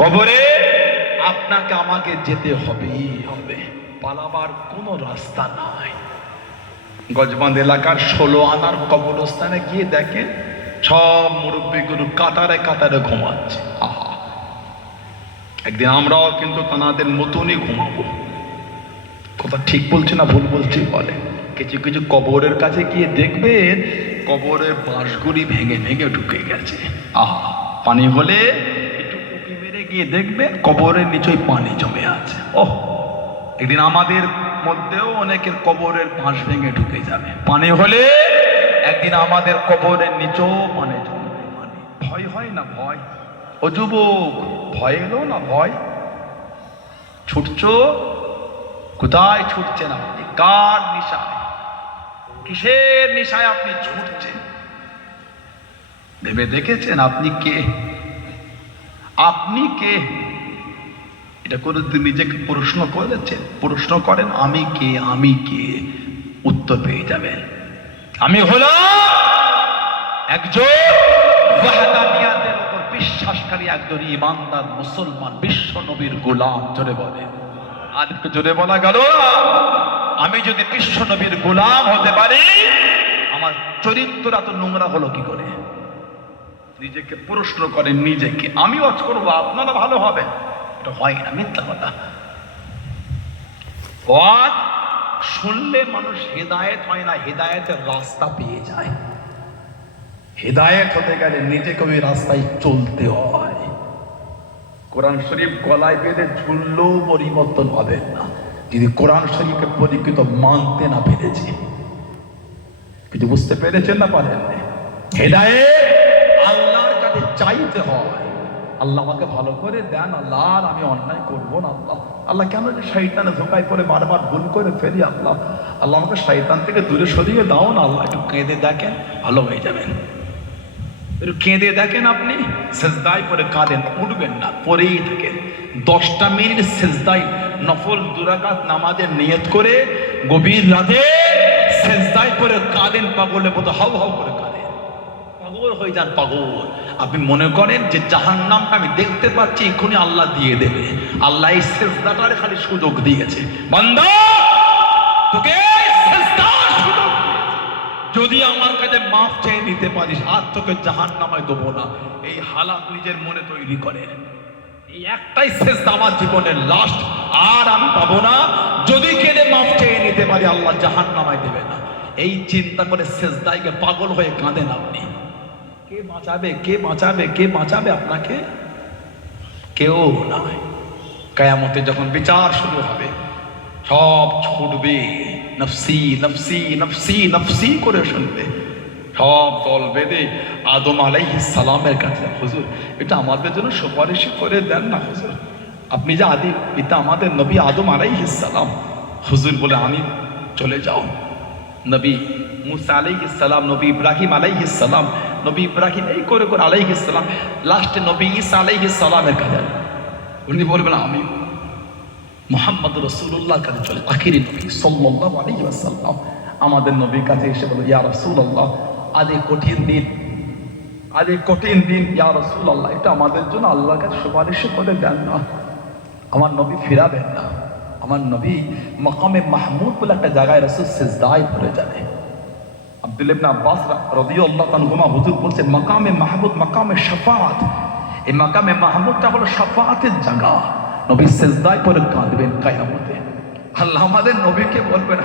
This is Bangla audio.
কবরে আপনাকে আমাকে যেতে হবেই হবে, পালাবার কোনো রাস্তা নাই। গজবান্ধ এলাকার 16 আনার কবরস্থানে গিয়ে দেখেন সব মুরব্বীগুলো কাতারে কাতারে ঘুমাচ্ছে। আহা, একদিন আমরাও কিন্তু তাদের মতনই ঘুমাবো। কথা ঠিক বলছে না ভুল বলছি বলে? কিছু কিছু কবরের কাছে গিয়ে দেখবেন কবরের বাঁশগুলি ভেঙে ভেঙে ঢুকে গেছে। আহা, পানি হলে একটু উঁকি মেরে গিয়ে দেখবেন কবরের নিচেই পানি জমে আছে। ওহ, একদিন আমাদের মধ্যেও অনেকের কবরের বাঁশ ভেঙে ঢুকে যাবে। পানি হলে একদিন আমাদের কবরের নিচেও পানি জমবে। ভয় হয় না? ভয়? ও যুবক, ভয় এলো না? ভয়? ছুটছো কোথায়? ছুটছেন আপনি কার নিশায়? কিসের নিশায় আপনি ছুটছেন? ভেবে দেখেছেন আপনি কে? আপনি কে? এটা করে নিজেকে প্রশ্ন করেছেন? প্রশ্ন করেন আমি কে, আমি কে, উত্তর পেয়ে যাবেন। আমি হলাম একজন ওয়াহদানিয়াতের উপর বিশ্বাসকারী একজন ইমানদার মুসলমান, বিশ্ব নবীর গোলাম। জোরে বলে, আর একটু জোরে বলা গেল। আমি যদি বিশ্ব নবীর গোলাম হতে পারি, আমার চরিত্র এত নোংরা হলো কি করে? নিজেকে প্রশ্ন করেন নিজেকে। আমি ওয়াজ করবো, আপনারা ভালো হবে, এটা হয় না, মিথ্যা কথা। ওয়াজ শুনলে মানুষ হেদায়েত হয় না, হেদায়েতের রাস্তা পেয়ে যায়। হেদায়েত হতে গেলে নিজেকে ওই রাস্তায় চলতে হয়। কোরআন শরীফ গলায় বেঁধে ঝুললেও পরিবর্তন হবে না যদি কোরআন শরীফকে পরিকৃত মানতে না পেরেছি। কিছু বুঝতে পেরেছেন না? পারেন? হেদায়েত আল্লাহর কাছে চাইতে হয়। আল্লাহ আমাকে ভালো করে দেন আল্লাহ, আর আমি অন্যায় করবো না আল্লাহ। আল্লাহ কেন যে শয়তানে ধোকায় পড়ে বারবার ভুল করে ফেলি, আল্লাহ আল্লাহ আমাকে শয়তান থেকে দূরে সরিয়ে দাও না আল্লাহ। একটু কেঁদে দেখেন, ভালো হয়ে যাবেন। একটু কেঁদে দেখেন, আপনি সেজদায় পরে কাঁদেন, উঠবেন না, পরেই থাকেন। 10টা মিনিট সেজদায় নফল 2 রাকাত নামাজের নিয়ত করে গভীর রাতে সেজদায় পরে কাঁদেন, পাগলের মতো হাউ হাউ করে কাঁদেন, পাগল হয়ে যান, পাগল। আপনি মনে করেন যে জাহান্নামটা আমি দেখতে পাচ্ছি, এক্ষুনি আল্লাহ দিয়ে দেবে। আল্লাহ এই সেজদাটার খালি সুযোগ দিয়েছে, বান্দা তোকে সেজদার সুযোগ দিয়েছে। যদি আমার কাছে মাফ চেয়ে নিতে পারিস, আর তোকে জাহান্নামে দেবো না। এই হালাত নিজের মনে তৈরি করে। এই একটাই সেজদা আমার জীবনের লাস্ট, আর আমি পাবো না। যদি কেঁদে মাফ চেয়ে নিতে পারি, আল্লাহ জাহান্নামে দেবে না। এই চিন্তা করে সেজদায় পাগল হয়ে কাঁদেন আপনি। কে বাঁচাবে? কে বাঁচাবে? কে বাঁচাবে আপনাকে? কেউ নয়। কিয়ামতে যখন বিচার শুরু হবে, সব ছুটবে, নফসি নফসি নফসি নফসি করে শুনবে। সব দল বেঁধে আদম আলাইহিস সালামের কাছে, হুজুর এটা আমাদের জন্য সুপারিশ করে দেন না হুজুর, আপনি যে আদি পিতা আমাদের নবী আদম আলাইহিস সালাম। হুজুর বলে আমি চলে যাও। নবী মুসা আলাইহিস সালাম, নবী ইব্রাহিম আলাইহিস সালাম, নবী ইব্রাহিম এই করে করে আলাইহিস সালাম, লাস্টে নবী ঈসা আলাইহিস সালামের কাছে উনি বলবেন আমি মুহাম্মদ রাসূলুল্লাহর কাছে চলে। আখিরি নবী সাল্লাল্লাহু আলাইহি ওয়াসাল্লাম আমাদের নবীর কাছে এসে বলে, ইয়া রাসূলুল্লাহ, আজ এই কঠিন দিন, আজ এই কঠিন দিন, ইয়া রাসূলুল্লাহ এটা আমাদের জন্য আল্লাহর কাছে সুপারিশ করে দেন না। আমার নবী ফিরাবেন না। আমার নবী মাকামে মাহমুদ বলে একটা জায়গায় রাসূল সিজদায় পড়ে যাবে। আব্দুল্লাহ ইবনে আব্বাস রাদিয়াল্লাহু আনহুমা হুজুর বলছেন, মাকামে মাহমুদ মাকামে শাফাআত। এই মাকামে মাহমুদটা হলো শাফাআতের জায়গা। নবী সিজদায় পড়ে কাঁদবেন কিয়ামতে। আল্লাহ আমাদের নবীকে বলবেন,